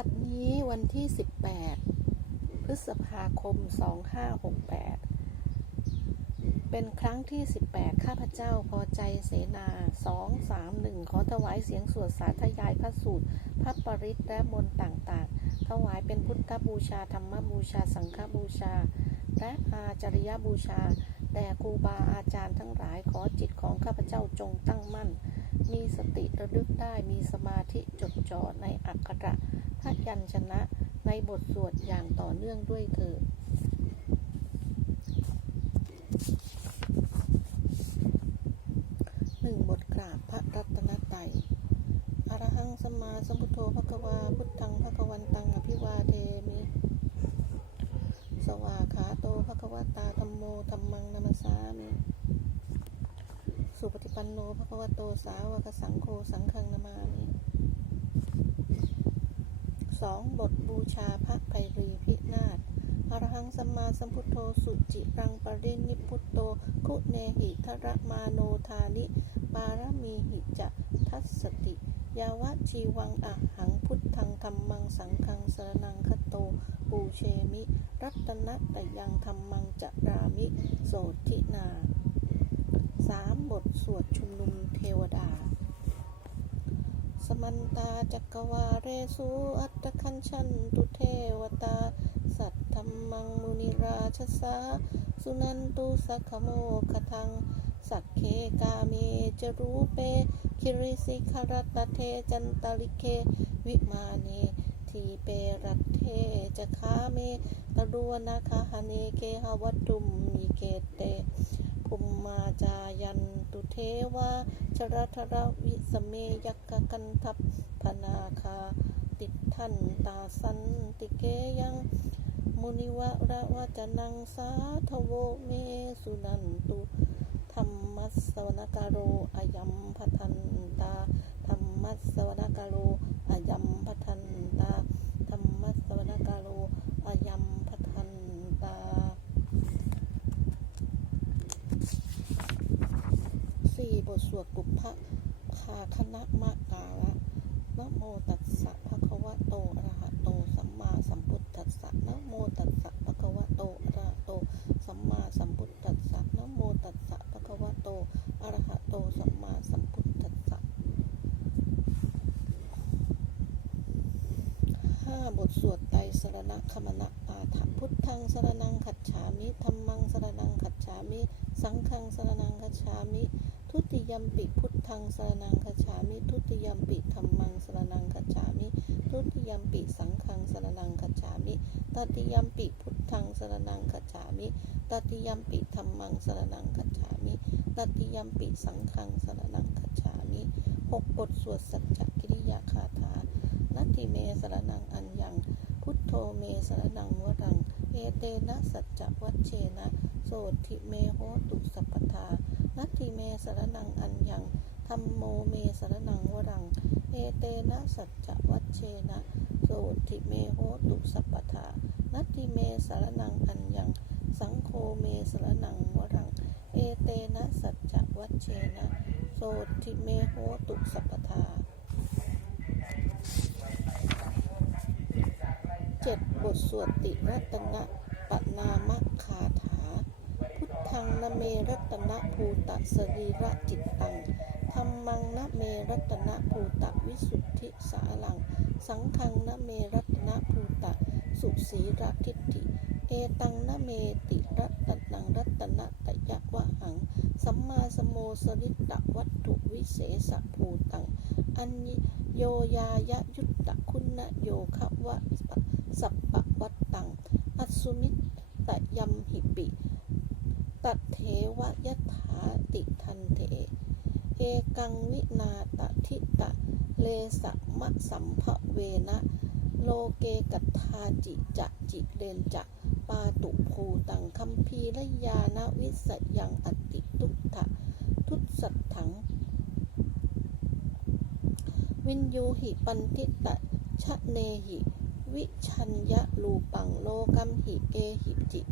บัดนี้วันที่ 18 พฤษภาคม 2568 เป็นครั้งที่ 18 ข้าพเจ้าพอใจเสนา 2 3 1 ขอถวายเสียงสวดสาธยายพระสูตร พระปริตรและมนต์ต่างๆ ถวายเป็นพุทธบูชา ธรรมบูชา สังฆบูชา และอาจริยบูชาแด่ครูบาอาจารย์ทั้งหลายขอจิตของข้าพเจ้าจงตั้งมั่น มีสติระลึกได้มีสมาธิจดจ่อในอักขระพระยัญชนะในบทสวดอย่างต่อเนื่องด้วยเถิดหนึ่งบทกราบพระรัตนตรัยอรหังสมาสมุทโธภควา พุทธังภควันตังอภิวาเทมิ สวาขาโตภควตาธรรมโมธรรมังนมสสามิันโนภควโตสาวกสังโฆสังฆังนามามิสองบทบูชาพระไพรีพินาศอรหังสัมมาสัมพุทโธสุจิรังปรินิพุตโต คุเนหิทระมาโนทานิปารมีหิจะทัสสติ ยาวะชีวังอะหังพุทธังธรรมังสังฆังสรนังคโต ปูเชมิ รัตนะตยังธรรมังจะรามิ โสทินา สามบทสวดชุมนุมเทวดา สมันตา จักรวาเรสุอัตคัญชันตุเทวตา สัตธรรมังมุนิราชสาสุนันตุสักขโมคทัง สักเคกาเมจรูเป คิริสิคารตเทจันตลิเค วิมาเนทีเปรัตเทจะคาเมตรวนาคาหเนเคหวัตุมมีเกเตภุมมาจายันตุเทวาชรทรวิสเมยักขกันทัพ พนาคา ติดท่านตาสันติเกยัง มุนิวะระวจนังสาทโวเมสุนันตุธรรมัสสวนกาโรอายัมพทันตาธรรมัสสวนกาโรอายัมพทันตาธรรมัสสวนกาโรอายัมพทันตาสี่บทสวดกุปพะคาคณะมะกาละ นะโมตัสสะภะคะวะโตอะระหะโต สัมมาสัมพุทธัสสะนะโมตัสสะภะคะวะโตอะระหะโต สัมมาสัมพุทธัสสะนะโมตัสสะภะคะวะโตอะระหะโต สัมมาสัมพุทธัสสะห้าบทสวดไตรสรณคมณะปาฐะพุทธังสรนังคัจฉามิธัมมังสรนังคัจฉามิ สังฆังสรนังคัจฉามิ ทุติยมปิพุทธังสรนังคัจฉามิ ทุติยมปิธัมมังสรนังคัจฉามิ ทุติยมปิสังฆังสรนังคัจฉามิ ตติยมปิพุทธังสรนังคัจฉามิตติยมปิธัมมังสรนังคัจฉามิตติยมปิสังฆังสรนังคัจฉามิหกบทสวดสัจจกิริยาคาถานัตติเมสรนังอัญญัง พุทโธเมสรนังวรัง เอเตนะสัจจวัชเชนะ โสทิเมโหตุสัพพทานัตถิเมสรนังอัญญังธรรมโมเมสรนังวรัง เอเตนะสัจจวัชเชนะ โสทิเมโหตุสัพพทา นัตถิเมสารนังอัญญัง สังโฆเมสารนังวรัง เอเตนะสัจจวัชเชนะ โสทิเมโหตุสัพทาเจ็ดบทสวดติรัตนะปนามคาถา พุทธังนเมรัตนะภูตะสรีระจิตตังธรรมังนเมรัตนะภูตะวิสุทธิสาลัง สังฆังนะเมรัตนะภูตะ สุสีระทิฏฐิ เอตังนะเมติรัตนังรัตนะตยะวะหัง สัมมาสมโมสริตตวัตถุวิเศษภูตัง อัญโยยายะยุตตะคุณโยคะวะสัปปะวัตตัง อัสุมิตตยัมหิปิ ตัดเทวยถาติทันเท เอกังวินาตทิตะ เลสะมะสัมภเวนะ โลเกกัตถาจิจะจิเรนจะปาตุภูตังคัมภีรยานาวิสยังอติตุทะทุตสัตถัง วินยูหิปันติตะชะเนหิ วิชัญญะลูปังโลกัมหิเกหิจิ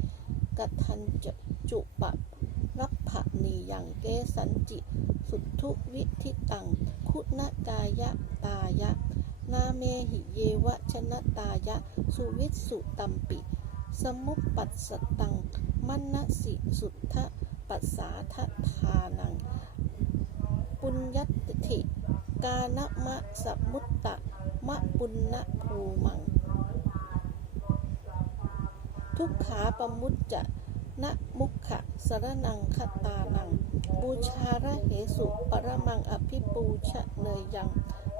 กัทันจจุปะ รับผะนีอยังเกสันจิ สุทุวิธิตัง คุณกายะตายะ นาเมหิเยวะชนะตายะ สุวิสุตัมปิ สมุปปัสสตังมนสิสุทธปัสสาททานัง ปุญญติถิกานมะสมุตตะ มะปุณณภูมัง ทุกขาปมุจจะ นะมุขะสรนังคตานัง บูชาระเหสุปรมังอภิปูชะเนยยัง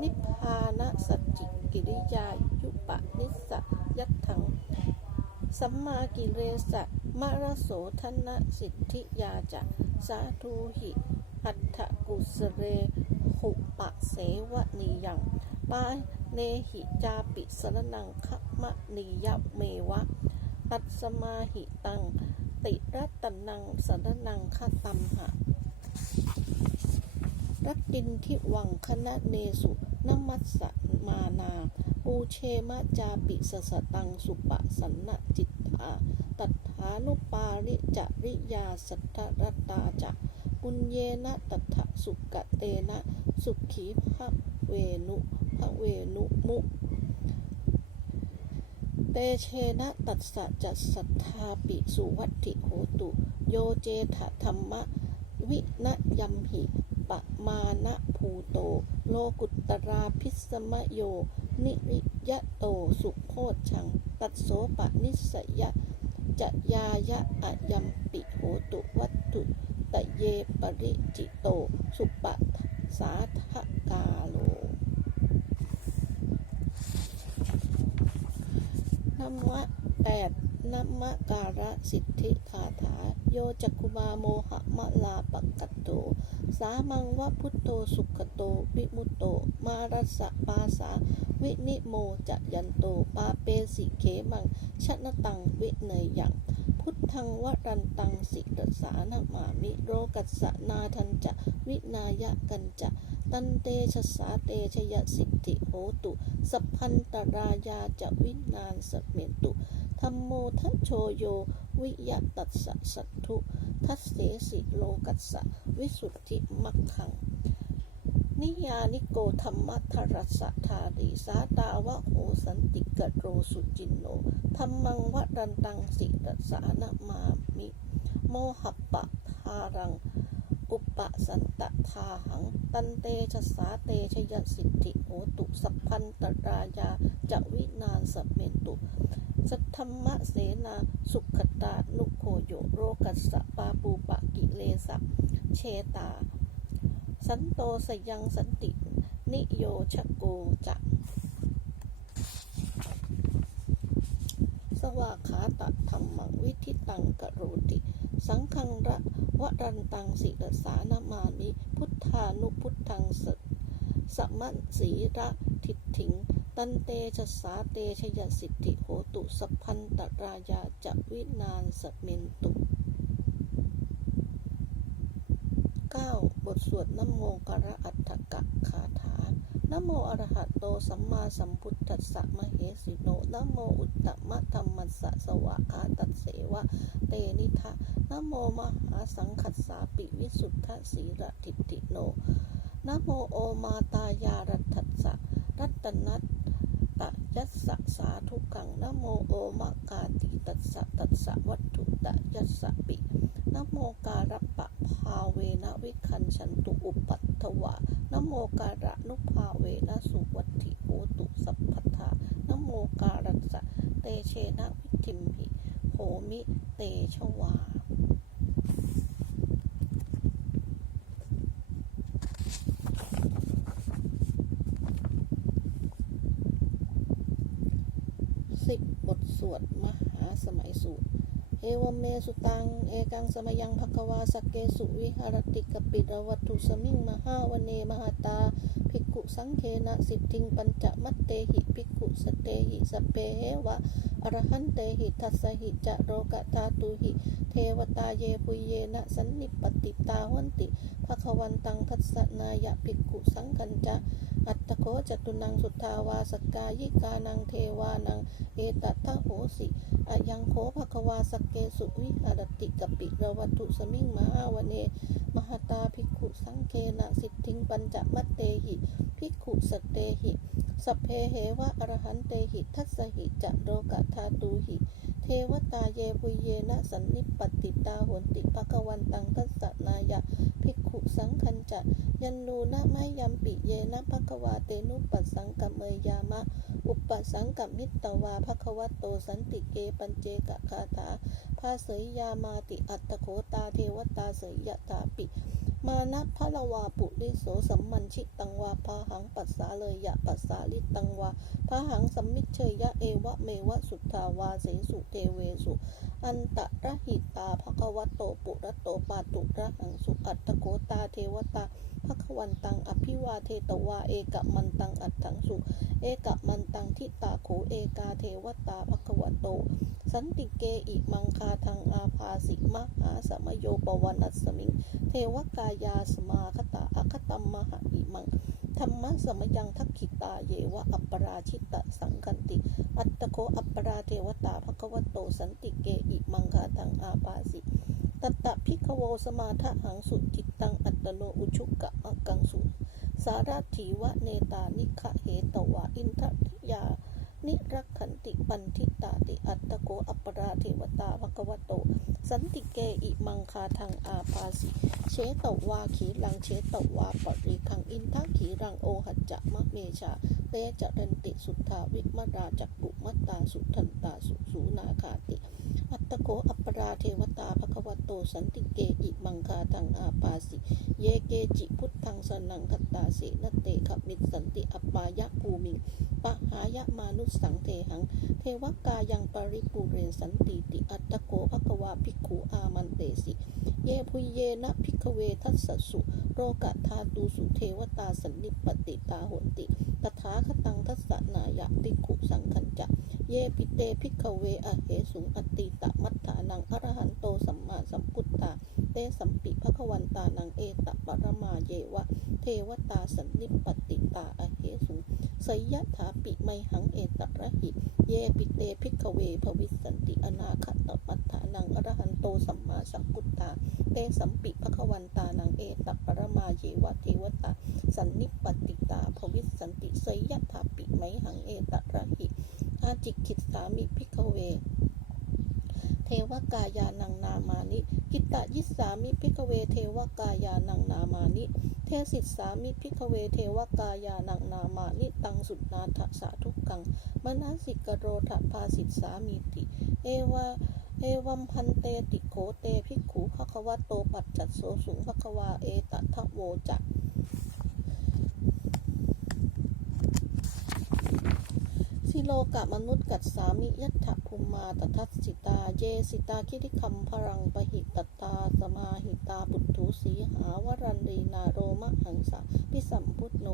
นิพพานสัจจิกิริยายุปะนิสสะยัตถัง สัมมากิเลสะมะระโสธนะสิทธิยาจะ สาธุหิอัฏฐกุสเรหุปะเสวนียังปาเนหิจาปิสรนังคมะนียะเมวะตัดสมาหิตัง ติรัตนังสรนังคตัมหะรัตตินทิวังคณะเนสุนมัสสะมานาปูเชมะจาปิสสตังสุปะสันนจิตตาตัฐานุปาริจริยาสัทธรตาจะปุญเยนะตัทสุกะเตนะ สุขีภะเวนุภะเวนุมุ เตเชนะตัสสะจัสสัทธาปิสุวัตถิโหตุ โยเจถธรรมะ วินยัมหิปะมานะภูโต โลกุตตราพิสมโย นิริยะโตสุโคชัง ตัดโสปะนิสยะจะยายะอะยัมปิโหตุวัตถุตะเยปริจิโต สุปะสาทกาโล นัมมะแปดนัมมะการะสิทธิคาถา โยจักุมาโมหะมะลาปักกัตโต สามังวะพุทโตสุขโตวิมุตโต มารัสะปาสา วินิโมจะยันโต ปาเปสิเขมังชนะตังวิเนยยัง พุทธังวรันตังสิรสานามามิโรกัสนาทันจะวินายะกันจะตันเตชะสาเตชยสิทธิโหตุสัพพันตรายาจะวินานสเมตุธรรมโมทัชโชโย วิยะตัสสะสัทธุทัสเสสิโลกัสสะวิสุทธิมัคคัง นิยานิโกธรรมทรัสธารีสาตาวะโหสันติกะโรสุจินโนธรรมังวรันตังสิรสานามามิ โมหัปปะทารัง อุปสันตทาหัง ตันเตชะสาเตชยสิทธิโหตุสัพพันตรายาจะวินานสเมตุ สัทธรรมะเสนา สุขตานุโคโยโรกัสสะปาปูปะกิเลสะเชตา สันโตสยังสันติ นิโยชโกจะสวากขาตะธรรมังวิธิตังกะโรติ สังฆังระวรันตังสิรสานามามิพุทธานุพุทธังสสมัสสีระทิฏฐิง ตันเตชะสาเตชยสิทธิโหตุสัพพันตรายาจะวินานสเมนตุ บทสวดนโมกระอัฏฐกะคาถานโมอระหะโตสัมมาสัมพุทธัสสะมะเหสิโนนโมอุตตมะธรรมัสสะสวากขาตัสเสวะเตนิทะนโมมหาสังคัสสาปิวิสุทธสีระทิฏฐิโนนโมโอมาตายารัตถัสสะรัตนัตตะยัสสะสาธุกังนโมโอมะกาติตัสสะตัสสะวัตถุตะยัสสะปิ นะโมการะปะภาเวนะวิ คันฉันตุอุปัตถวานโมการะนุภาเวนะสุวัตถิโหตุสัพพัทธานโมการัสะเตเชนะวิทิมหิโหมิเตชวาสิบบทสวดมหาสมัยสูตร เอวเมสุตังเอ กังสมยังภควาสกเกสุวิหารติกปิรวัตถุสมิงมหาวเนมหาตาภิกขุสังเคนะสิทธิงปัญจมัตเตหิภิกข สเตหิสเปเหวะอรหันเตหิทัสหิจะโรกะธาตุหิ เทวตาเยปุเยนะสันนิปติตาหันติภควันตังทัสนายะภิกขุสังคัญจะ อัตตโคจตุนังสุทธาวาสกายิกานังเทวานัง เอตัตถะโหสิอยังโคภควาสเกสุวิหารติกปิระวัตุสมิงมหาวเน มหตาภิกขุสังเคนะสิทธิงปัญจมัตเตหิภิกขุสตเตหิ สัพเพเหวะอรหันเตหิทัสหิจะโรกะธาตูหิ เทวตาเยปุเยนะสันนิปติตาหนติภะคะวันตังทัสสนายะภิกขุสังคัญจะยันนูนะไมยัมปิเยนะภะคะวาเตนุปัสสังกัมเมยามะ อุปัสสังกัมมิตตวาภะคะวะโตสันติเกปัญเจกะคาถาภาเสยยามาติอัตโขตาเทวตาเสยยะตาปิ มานะพะละวาปุริโสสัมมันชิตังวาพาหังปัสสาเลยยะปัสสาลิตังวาพาหังสัมมิเชยยะเอวะเมวะสุทธาวาเสสุเทเวสุ อันตะระหิตาภควโตปุระโตปาตุระหังสุอัตตโกตาเทวตาภควันตังอภิวาเทตวาเอกะมันตังอัตถังสุ เอกะมันตังทิตาโขเอกาเทวตาภควโต สันติเกอิมังคาทังอาภาสิมหาสมโยปวนัสมิง เทวกายาสมาคตาอคตัมมหาอิมังธรรมะสมยังทักขิตาเยวะอัปปราชิตะสังกันติ อัตโคอัปปราเทวตาภควโตสันติเกอิมังคาทังอาปาสิตัตตะพิกโวสมาทะหังสุจิตตังอัตโนอุชุกะอักกังสุสาราถีวะเนตานิคะเหตวะอินทยา นิรักขันติปันทิตาติอัตตโกอัปปราเทวตาภควโต สันติเกอิมังคาทางอาปาสิเชตวาขีลังเชตวาปริคังอินทักขีรังโอหัจจะมะเมชาเตจรันติสุทธาวิมราจักกุมัตตาสุทันตาสุสูนาคาติอัตตโกอัปปราเทวตาภควโตสันติเกอิมังคาทังอาปาสิ เยเกจิพุทธังสนังคตตาเสนเตขมิตสันติอัปปายะภูมิงปะหายะมานุสสังเทหัง เทวกายังปริปูเรนสันติติอัตโกภควาภิกขุอามันเตสิ เยพุยเยนะพิกเวทัสสุ โรกะธาตูสุเทวตาสันนิปติตาหนติตถาคตังทัสสะนายะภิกขุสังคัญจะ เยปิเตพิกเวอเหสุงอตติตะมัฏฐานังอรหันโตสัมมาสัมพุทธาเตสัมปิภควันตานังเอตปรมาเยวะ เทวตาสันนิปติตาอเหสุสยถาปิไมหังเอตระหิ เยปิเตพิกเวภวิสันติอนาคตมัฏฐานังอรหันโตสัมมาสัมพุทธาเตสัมปิภควันตานังเอตปรมาเยวะ เทวตาสันนิปติตาภวิสันติสยถาปิไมหังเอตระหิอาจิกิตสามิพิกเว เทวกายานังนามานิ กิตตยิสสามิพิกเวเทวกายานังนามานิ เทสิตสามิพิกเวเทวกายานังนามานิ ตังสุดนาถสาทุกัง มนาสิกโรธภาสิตสามีติ เอวาเอวัมพันเตติโขเตภิกขุภควะโตปัจจัตโสสุงภควาเอตทะโวจักสิโลกะมนุษย์กัดสามิยั ตถภูมาตทัสสิตา เยสิตาคิริคัมพรังปหิตตาสมาหิตาปุตถุสีหาวรันรีนาโรมหังสาพิสัมพุทโน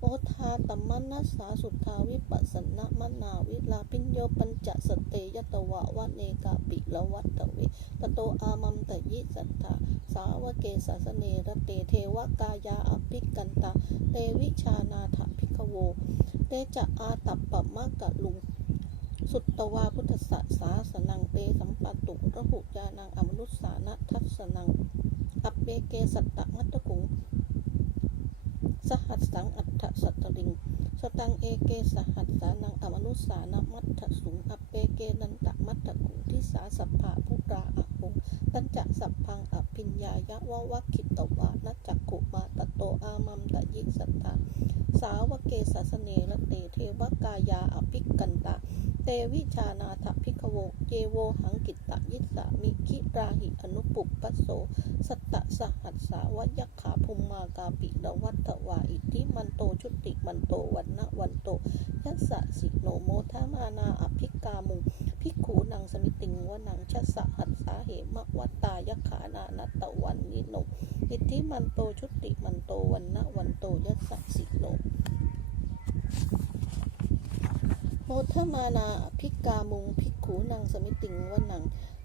โอทาตัมมนัสสาสุทธาวิปัสสนะมนาวิลาปิญโยปัญจสเตยตวะวะเนกาปิละวัตเวตโตอามัมตยิสัทธาสาวเกสาสเนรเตเทวกายาอภิกันตาเตวิชานาถพิกโวเตจะอาตัปปะมะกะลุง สุตตวาพุทธสสาสนังเตสัมปะตุระหุยานังอมนุสสานะทัสสนัง อัปเปเกสัตตะมัตตกุงสหัสสังอัฏฐสัตตลิง สตังเอเกสหัสสานังอมนุสสานะมัตถสุง อัปเปเกนันตะมัตตกุงทิสาสัพพะพุราอะหงตัญจะสัพพังอภิญญายะวะวัคคิตวานัจจกุมาตโตอามัมตะยิสัตตาสาวเกสสเนระเตเทวกายาอภิกันตาเตวิชานาถพิกโวเจโวหังกิตตยิสามิคิราหิอนุปุปปสโส สัตตะสหัสสาวยักขาภุมมากาปิละวัตถวาอิทิมันโตชุติมันโตวันนะวันโตยัสสะสิโนโมทามานาอภิกามุงภิกขูนังสมิติงวนังชัสสหัสสาเหมะวัตตายักขานานัตตะวันนิโน อิทธิมันโตชุติมันโตวันนะวันโตยัสสสิโนโมทมานาอภิกามุงภิกขูนังสมิติงวนัง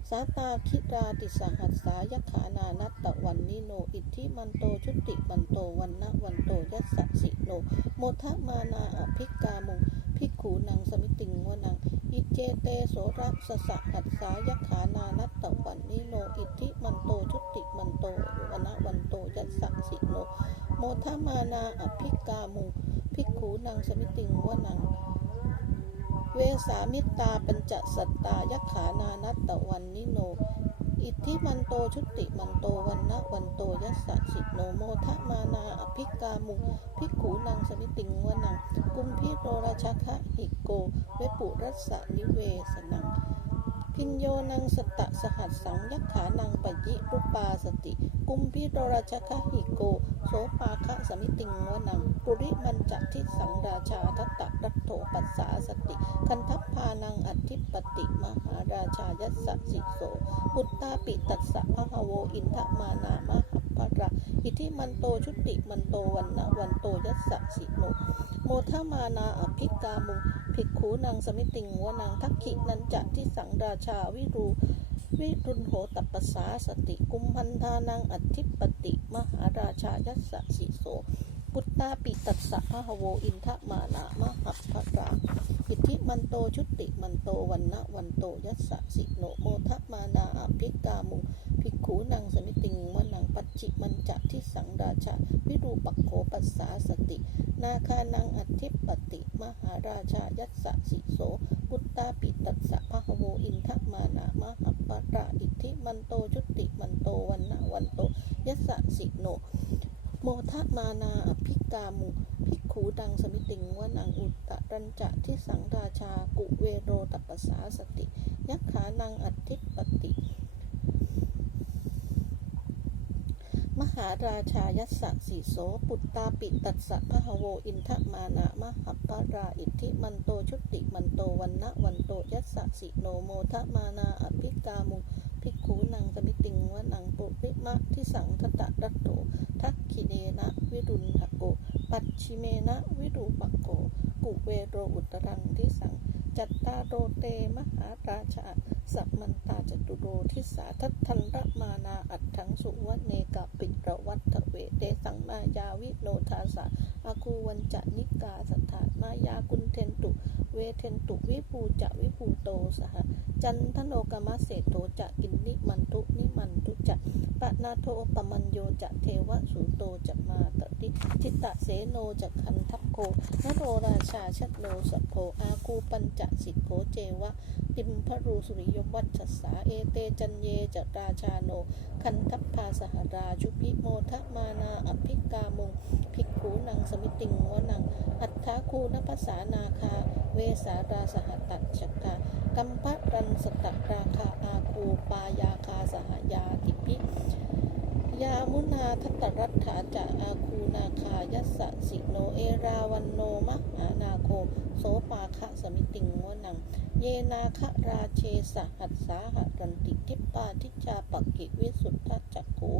สาตาคิราติสหัสสายขานานัตตะวันนิโน อิทธิมันโตชุติมันโตวันนะวันโตยัสสสิโนโมทมานาอภิกามุงภิกขูนังสมิติงวนัง อิเจเตโสระสสะหัสสายขานานัตตะวันนิโน อิทธิมันโตชุติมันโตวันะวันโตยัสสะสิโน โมทมานาอภิกามุงภิกขูนังสมิติงวนัง เวสามิตาปัญจสัตตายักขานานัตตวันนิโน อิทธิมันโตชุติมันโตวันนะวันโตยัสสะสิโนโมทะมานาอภิกามุภิกขุนังสมิติงวนังกุมพิโรราชคะหิโกเวปุรัสสะนิเวสนัง พิญโยนังสตะสหัสสังยักขานังปยิรุปาสติ กุมพิโรราชคหิโก โสปาคะสมิติงวนังปุริมันจะทิสังราชาทัตตะรัตโถปัสสาสติ คันทัพพานังอธิปติมหาราชายัสสะสิโสปุตตาปิตัสสะพะหโวอินทมานามหัปปะระอิทิมันโตชุติมันโตวันนะวันโตยัสสะสิโนโมทมานาอภิกามุ ภิกขูนางสมิติงวนังทักขินันจะที่สังราชาวิรูวิรุณโหตัปปสาสติกุมพันธานังอธิปติมหาราชายัสสะสิโสปุตตาปิตัสสะพะหะโวอินทะมานามหัปปะราอิทธิมันโตชุติมันโตวันนะวันโตยัสสะสิโนโมทะมานาอภิกามุ ภิกขูนังสมิติงวนังปัจจิมันจะที่สังราชาวิรูปักโขปัสสาสติ นาคานังอธิปติ มหาราชายัสสะสิโสปุตตาปิตัสสะพะหโวอินทมานามหัปปะราอิทธิมันโตชุติมันโตวันนะวันโตยัสสะสิโนโมทะมานาอภิกามุภิกขูดังสมิติงวนังอุตตรัญจะที่สังราชากุเวโรตัปปสาสติ ยักขานังอัติปติ ม หาราชายัสสะสีโส ปุตตาปิตัสสะพะหโว อินทมานามหัปปะราอิทธิมันโตชุติมันโตวันนะวันโตยัสสะสิโนโมทะมานาอภิกามุภิกขูนังสมิติงวะนังปุริมะที่สังคตะรัตโตทักขิเนนะวิรุณหโก ปัจฉิเมนะวิรูปโก กุเวโรอุตรังที่สัง จัตตาโรเตมหาราชา สัมมันตาจตุโรทิสาทัตทันระมานาอัตถังสุวเนกาปิระวัตเวเตสังมายาวิโนทาสาอาคูวันจะนิกาสถามายากุนเทนตุ เวเทนตุวิภูจะวิภูโตสหจันทโนกามะเศโตจะกินนิมันทุนิมันทุจะปะนาโทปมัญโยจะเทวสุโตจะมาตติจิตตะเสโนจะคันทัพโคนโรราชาชัดโลสัพโพอาคูปัญจสิกโขเจวะ ติมพรูสุริยวัชสาเอเตจันเยจราชาโน คันทัพพาสหราชุพิโมทมานาอภิกามงภิกขูนังสมิติงวนัง อัฏฐาคูนภาษานาคา เวสาราสหตัดชกากัมปะรันสตราคาอาคูปายาคาสหยาติพิยามุนาทัตรัตถาจะอาคูนาคายัสสะสิโนเอราวันโนมหานาโคโสปาคะสมิติงวนัง เยนาคราเชสหัสสาหรันติทิปปาทิชาปกิวิสุทธจักขู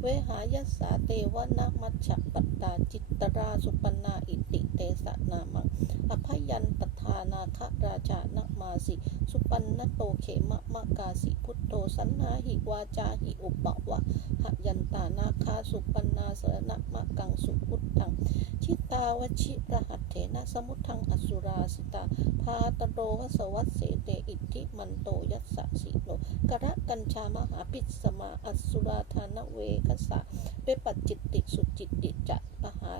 เวหายัสสาเตวนามัชฌปัตตาจิตราสุปนาอิติเตสนามังอภยันตทานาคราชานมาสิ สุปันนโตเขมะมะกาสิพุทโธสันนาหิวาจาหิอุปวะหยันตานาคาสุปันนาสรณมะกังสุพุทธังชิตาวชิรหัตเถนะสมุทังอสุราสิตาพาตโรวสวัเสเตอิทธิมันโตยัสสะสิโนกระกัญชามหาปิสมาอสุราธานเวคสะเปปัจจิตติสุจิตติจะปหา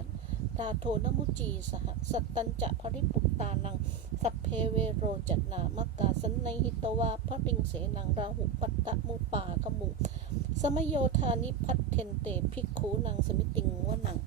ตาโทนมุจีสหสัตตัญจะภริปุตตานัง สัพเพเวโรจัตนามกกาสันในหิตวาพระปิงเสนังราหุปัตตะมุปากมุ สมโยธานิพัทเทนเตภิกขูนังสมิติงวนัง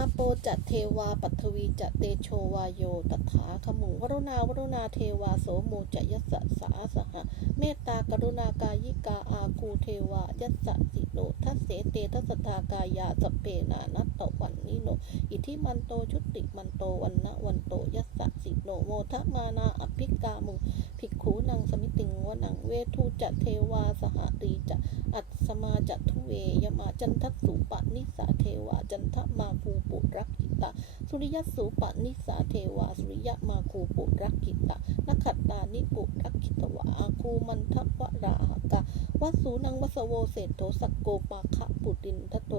อาโปจะเทวา ปัทวีจะเตโชวาโยตถาขมุงวรุณาวรุณาเทวาโสโมจะยัสสะสาสหะเมตตากรุณากายิกาอาคูเทวายัสสิโนทัสเสเตทัสสทากายาสเพนานัตตวันนิโนอิทิมันโตชุติมันโตวันนะวันโตยัสสิโนโมทมานาอภิกามุงภิกขูนังสมิติง วนังเวทุจะเทวาสหรีจะอัตสมาจัตทุเวยมาจันทัสสุปะนิสาเทวาจันทมาคูปุรักขิตาสุริยสูปะนิสาเทวาสุริยมาคูปุรักขิตานขัตตานิปุรักขิตวะอาคูมันทวราหกะวัสูนังวสโวเศรษโทสกโกปาคะปุตินทัตโต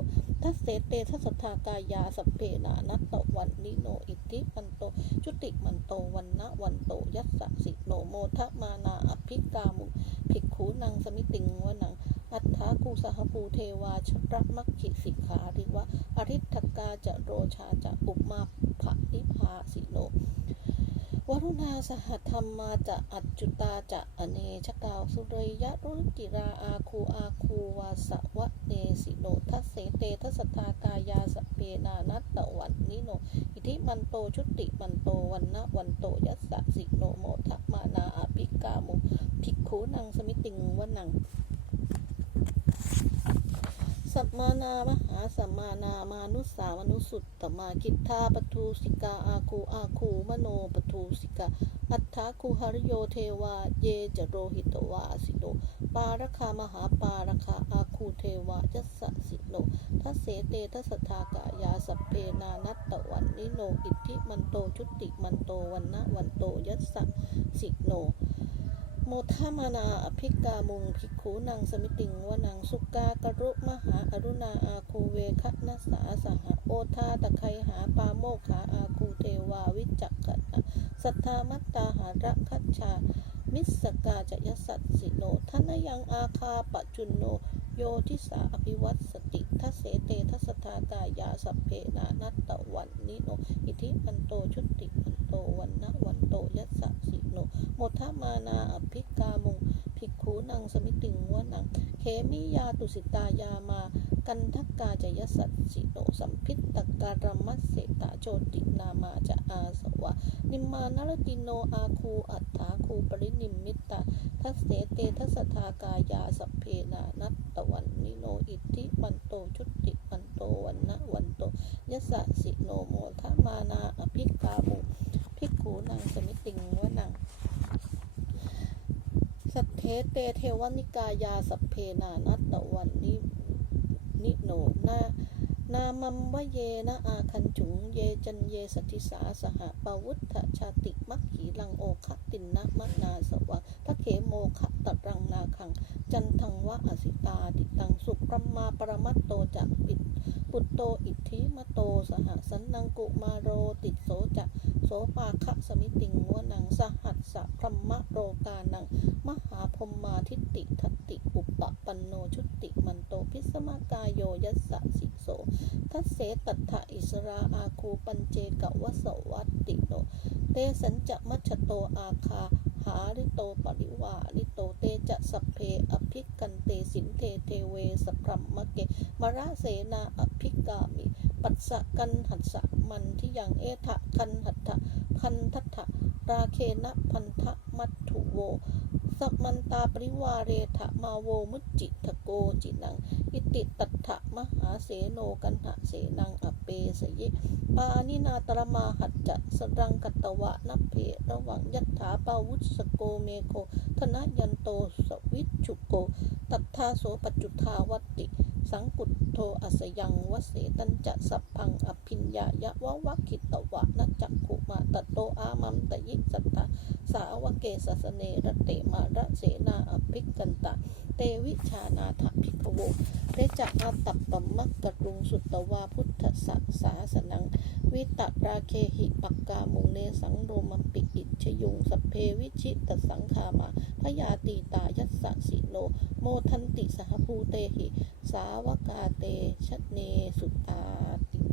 ทัสเสเตทัสทากายาสพเพนานัตตวันนิโนอิทธิมันโต ชุติมันโตวันนะวันโตยัสสะสิโนโมทะมานาอภิกามุภิกขูนังสมิติงวนังอัฏฐากูสหภูเทวาชระมักขิสิกขาริวะอริทธกาจะโรชาจะอุปมาภะนิพาสิโน วรุณาสหธรรมมาจะอัจจุตาจะอเนชกาวสุเรยะรุติราอาคูอาคูวาสวะเนสิโนทัสเสเตทัสทากายาสเปนานัตตะวันนิโน อิทิมันโตชุติมันโตวันนะวันโตยัสสะสิโนโมทะมานาอภิกามุภิกขุนังสมิติงวนัง สัมมานามหาสัมมานามานุสามนุสุตตมากิทธาปทูสิกาอาคูอาคูมโนปทูสิกา อัฏฐาคูหริโยเทวา เยจโรหิตวาสิโนปารคามหาปารคาอาคูเทวายัสสิโนทัสเสเตทัสทากายาสัพเพนานัตตะวันนิโน อิทธิมันโตชุติมันโตวันนะวันโตยัสสะสิโน โมทมานาอภิกามุงภิกขุนางสมิติงวนังสุกากรุมหาอรุณาอาคูเวคะนัสสาสหโอทาตะไคหาปาโมกขาอาคูเทวาวิจักขณะสัทธามัตตาหาระคัจฉามิสกาจยสัตสิโนทนยังอาคาปจุนโนโยทิสาอภิวัตสติทัเสเตทัสสทากายาสัพเพนานัตตะวันนิโน อิทิมันโตชุติ โตวันนะวันโตยัสสะสิโนโมทมานาอภิกามุงภิกขุนังสมิติงวนังเขมิยาตุสิตายามา กันทักกาจยสัตสิโนสัมพิตตการมัสเสตาโจตินามาจะอาสวะ นิมานรติโนอาคูอัฏฐาคูปรินิมิตตาทัสเสเตทัสทากายาสัพเพนานัตตวันนิโนอิทธิมันโตชุติมันโตวันนะวันโตยัสสะสิโนโมทมานาอภิกามุ ภิกขุนังสมิติงวนังสัทเทเตเทวนิกายาสัพเพนานัตตวันนินิโนนานามัมวะเยนะอาคันจุงเยจันเยสทธิสาสหปวุฒชาติมัคขีลังโอคตินนะมนาสวะพระเขโมคะตรังนาคัง จันทังวะอสิตาติตังสุปรมมาปรมัตโตจะปิด ปุตโตอิทธิมโตสหสันนังกุมาโรติโสจะ โสปาคะสมิติงวนังสหัสสะพรหมโรกานัง มหาพรหมาทิฏฐิทัตติ อุปปะปันโนชุติมันโตพิสมากายโยยัสสะสิโส ทัสเสตัทธะอิสราอาคูปัญเจกวสวัตติโน เตสัญจะมัชโตอาคาหาริโตปริวาริโตเตจะสัพเพอภิกันเตสินเทเทเวสพรัมมะเกมระเสนาอภิกามิ ปัสสะกันหัสสะ มันที่ยังเอทะกันหัตถะพันทัตถะราเคนะพันทะมัตถุโว สัมมันตาปริวาเรทะมาโวมุจิทโกจินัง อิติตัตถะมหาเสโนกันหะเสนังอเปสยิปานินาตรมาหัจจะสรังกัตวะนัเพระวังยัตถาปาวุสโกเมโคธนยันโตสวิชุโก ตัทธาโสปัจจุทาวัตติ สังกุตโทอัสยังวเสตันจะสัพพังอภิญญายะวะวะคิตวะนะจักขุมาตโตอามัมตยิสัตตาสาวเกสสเนระเตมาระเสนาอภิกันตะ เตวิชานาถภิกโวเตจักอาตัปปมักกะรุงสุตตวาพุทธสัสาสนัง วิตราเคหิปักกามุงเนสังโรมปิอิชยุงสพเพวิชิตสังคามา พยาตีตายัสสสิโนโมทันติสหภูเตหิ สาวกาเตชเนสุตาติ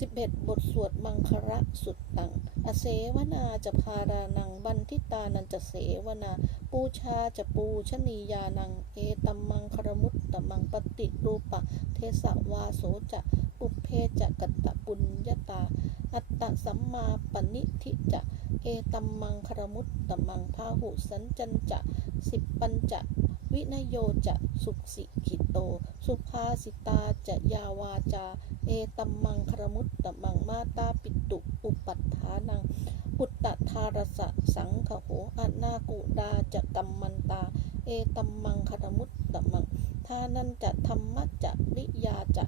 สิบเอ็ดบทสวดมังคระสุดตัง อเสวนาจะพารานัง บันทิตานันจะเสวนา ปูชาจะปูชนียานัง เอตัมมังครมุตตมังปฏิรูปะ เทสวาโสจะ ปุเพจะกัตตะปุญญาตา อัตตะสัมมาปณิทิจะ เอตัมมังคารมุตตัมมังพาหุสันจันจะสิบปัญจะวินโยจะสุขสิขิโต สุภาสิตาจะยาวาจา เอตัมมังคารมุตตัมมังมาตาปิตุอุปัฏฐานังปุตตะทารสะสังขโหอนากุดาจะกัมมันตา เอตัมมังคารมุตตัมมังทานันจะธรรมะจะริยาจะ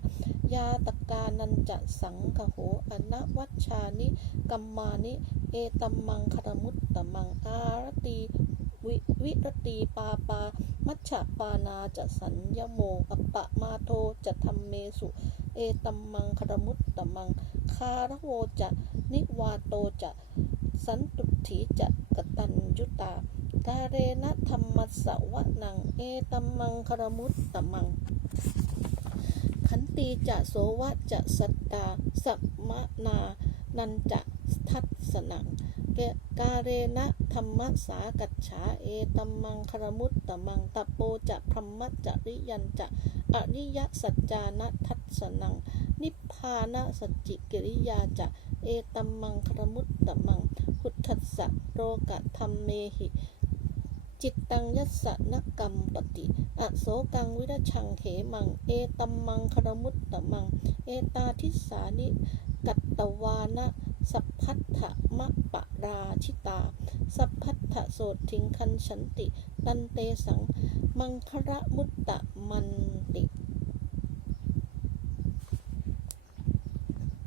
ยาตกานันจะสังขโหอนวัชชานิกัมมานิ เอตัมมังคารมุตตมังอารตีวิวิรตีปาปา มัชฌะปานาจะสัญญโมอปปะมาโทจะธรรมเมสุ เอตัมมังคารมุตตมัง คารโวจะนิวาโตจะสันตุถีจะกตัญยุตากาเรนะธรรมสสวะนัง เอตัมมังคารมุตตมัง ขันตีจะโสวะจะสัตตาสัมมนา นันจะ ทัสสนังเกกาเรนะธรรมสากัจฉาเอตัมมังคารมุตตมังตะโปจะพรหมจริยันจะอริยสัจจานะทัสสนัง นิพพานะสัจจิกิริยาจะเอตัมมังคารมุตตมังพุทธัสสะโรกะธรรมเมหิ จิตตังยัสสะนกรรมปติอโศกังวิรชังเขมัง เอตัมมังคารมุตตมัง เอตาทิสานิกัตตวานะ สัพพัทธมะปะราชิตา สัพพัทธโสทิงคันฉันติ ตันเตสัง มังคระมุตตะมัน